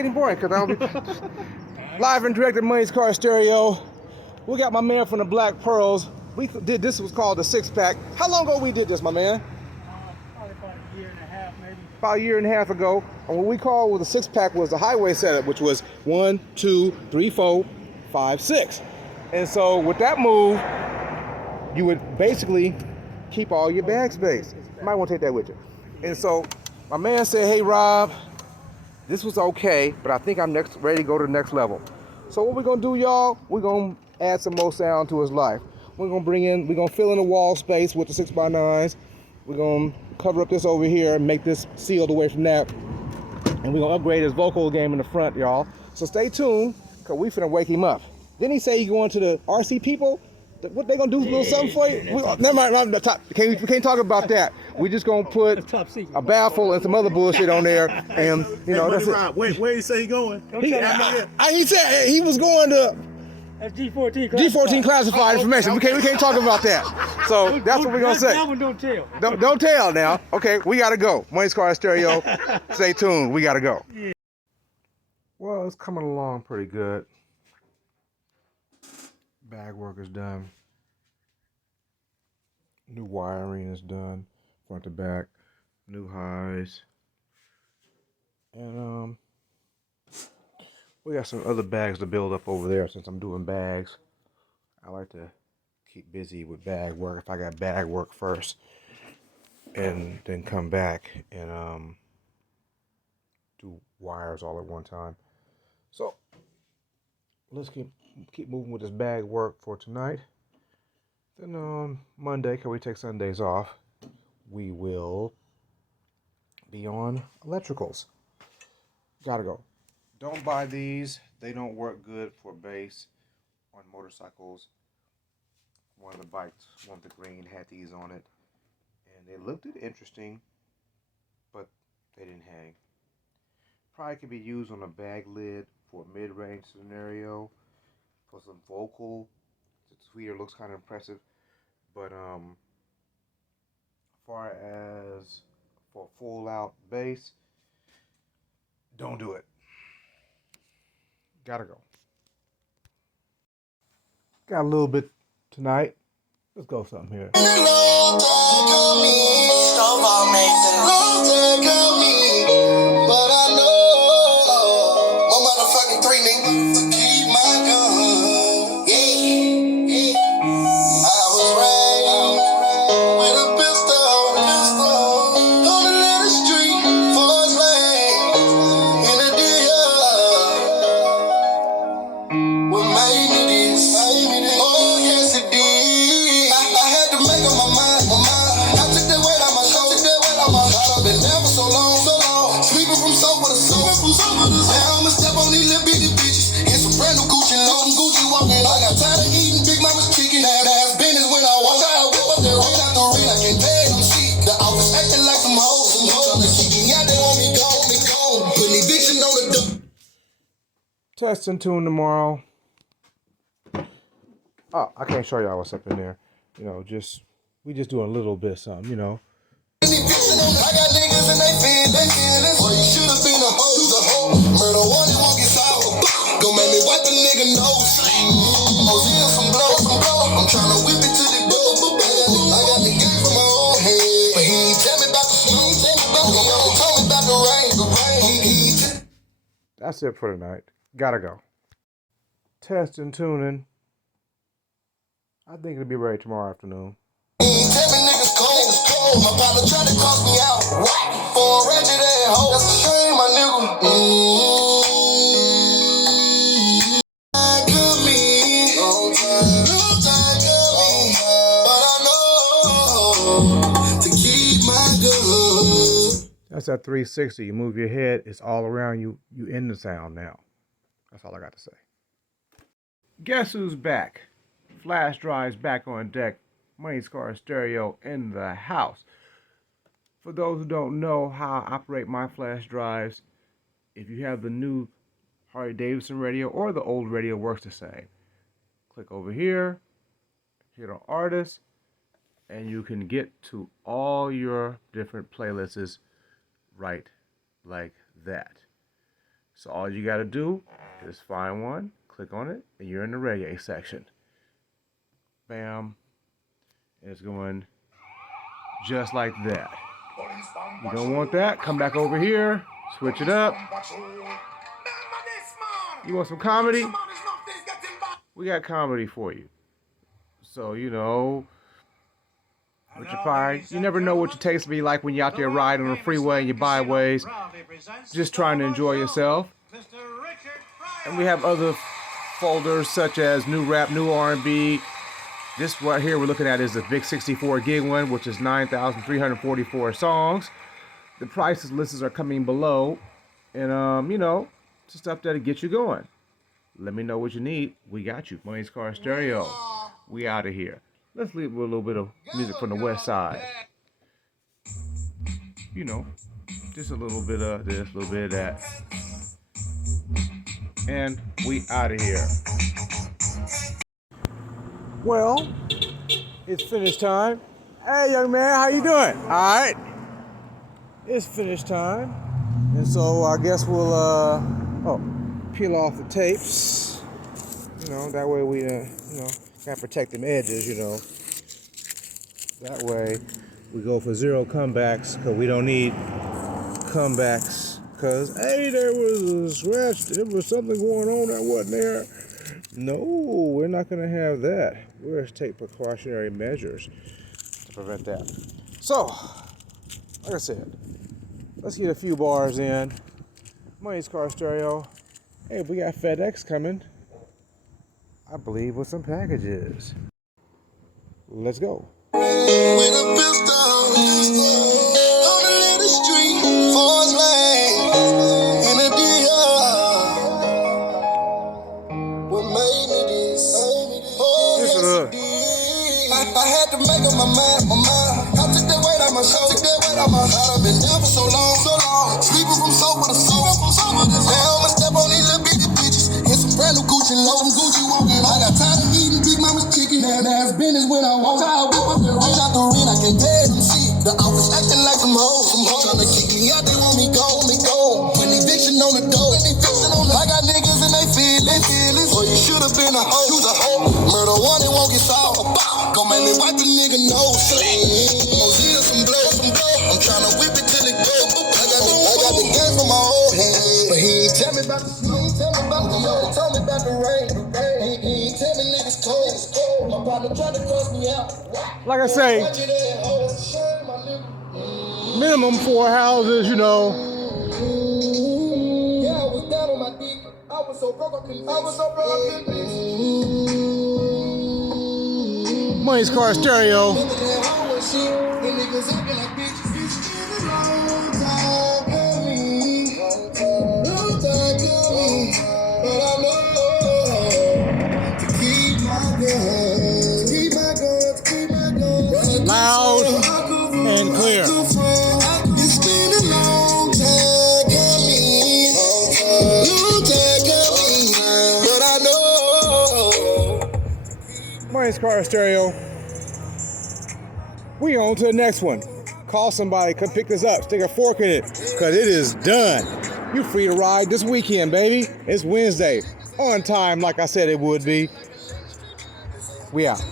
getting boring because I'll be live and direct at Money's Car Stereo. We got my man from the Black Pearls. We did this, was called the 6-pack. How long ago we did this, my man? Probably about a year and a half, maybe. About a year and a half ago. And what we called with the 6-pack was the highway setup, which was 1, 2, 3, 4, 5, 6. And so with that move, you would basically keep all your bag space. You might want to take that with you. And so my man said, hey Rob, this was okay, but I think I'm ready to go to the next level. So what we're gonna do, y'all, we're gonna add some more sound to his life. We're gonna fill in the wall space with the 6x9s. We're gonna cover up this over here and make this sealed away from that. And we're gonna upgrade his vocal game in the front, y'all. So stay tuned, cause we finna wake him up. Didn't he say he going to the RC people? What they gonna do? A little something for you? Never mind. We can't talk about that. We just gonna put a baffle and some other bullshit on there, and you know that's it. Where you say he going? He said he was going to. That's G14. G14 classified information. We can't talk about that. So that's what we're gonna say. That one don't tell. Don't tell now. Okay, we gotta go. Money's Car Stereo. Stay tuned. We gotta go. Yeah. Well, it's coming along pretty good. Bag work is done. New wiring is done, front to back. New highs. And we got some other bags to build up over there since I'm doing bags. I like to keep busy with bag work. If I got bag work first, and then come back and do wires all at one time. So let's keep moving with this bag work for tonight. Then on Monday, because we take Sundays off, we will be on electricals. Gotta go. Don't buy these. They don't work good for bass on motorcycles. One of the bikes, one of the green, had these on it. And they looked interesting, but they didn't hang. Probably could be used on a bag lid for a mid-range scenario. For some vocal, the tweeter looks kind of impressive, but as far as for full out bass, don't do it. Gotta go. Got a little bit tonight. Let's go something here. Test and tune tomorrow. Oh, I can't show y'all what's up in there. You know, we just doing a little bit of something, you know. I got niggas and they feelin'. Boy, you should have been a hoe. Murder one, it won't get solved. Go make me wipe a nigga nose. Ozil, some blow. I'm tryna whip it to the door. I got the game from my own head. But he ain't tell me about the snow. He told me about the rain. That's it for tonight. Gotta go. Test and tuning. I think it'll be ready tomorrow afternoon. Tell me niggas cold. My partner tried to cross me out. For a wretched ass hoe. That's a shame, my nigga. Good me. Long time good me. But I know to keep my good. That's at 360. You move your head, it's all around you. You in the sound now. That's all I got to say. Guess who's back? Flash drives back on deck. Money's Car Stereo in the house. For those who don't know how I operate my flash drives, if you have the new Harley Davidson radio or the old radio, works the same. Click over here, hit on artists, and you can get to all your different playlists right like that. So all you got to do is find one, click on it, and you're in the reggae section. Bam. And it's going just like that. You don't want that? Come back over here, switch it up. You want some comedy? We got comedy for you. So, you know, what you find, you never know what your taste will be like when you're out there riding on the freeway and your byways, just trying to enjoy yourself. And we have other folders such as new rap, new R&B. This right here we're looking at is the big 64 gig one, which is 9,344 songs. The prices lists are coming below, and you know, it's stuff that'll get you going. Let me know what you need. We got you. Money's Car Stereo. We out of here. Let's leave with a little bit of music from the West Side. You know, just a little bit of this, a little bit of that. And we out of here. Well, it's finish time. Hey, young man, how you doing? All right. It's finish time. And so I guess we'll peel off the tapes. You know, that way we, gotta protect them edges, you know. That way we go for 0 comebacks, because we don't need comebacks. Because, hey, there was a scratch, there was something going on that wasn't there. No, we're not going to have that. We're going to take precautionary measures to prevent that. So, like I said, let's get a few bars in. Money's Car Stereo. Hey, we got FedEx coming, I believe, with some packages. Let's go. With a pistol on the little street, force lane in a DR. What made me this? I had to make up my mind. I took that weight on my shoulder. I've been down for so long. Sleeping from sofa to sofa. Now I'ma step on these little bitty bitches. In some brand new Gucci low, Gucci walking. I got tired of eating Big Mama's chicken. Now it's business when I walk. I whip up and reach out the ring. I can tell them see the office acting like some hoes. Trying to kick me out, they want me gone. When eviction on the door, I got niggas and they feelings. Well, you should have been a hoe. Murder one, it won't get solved. Go make me wipe the nigga nose. Mozilla some blow. I'm trying to whip it till it go. I got the game from my old head. But he ain't tell me about the snow. He told me about the rain. He ain't tell me niggas cold. My partner tried to cross me out. Like I say, minimum 4 houses, you know. Yeah, I was down on my dick. I was so broke I couldn't fix. Money's Car Stereo. Loud and clear. It's been a long time coming. But I know. Money's Car Stereo. We on to the next one. Call somebody, come pick this up, stick a fork in it, because it is done. You free to ride this weekend, baby. It's Wednesday. On time, like I said it would be. We out.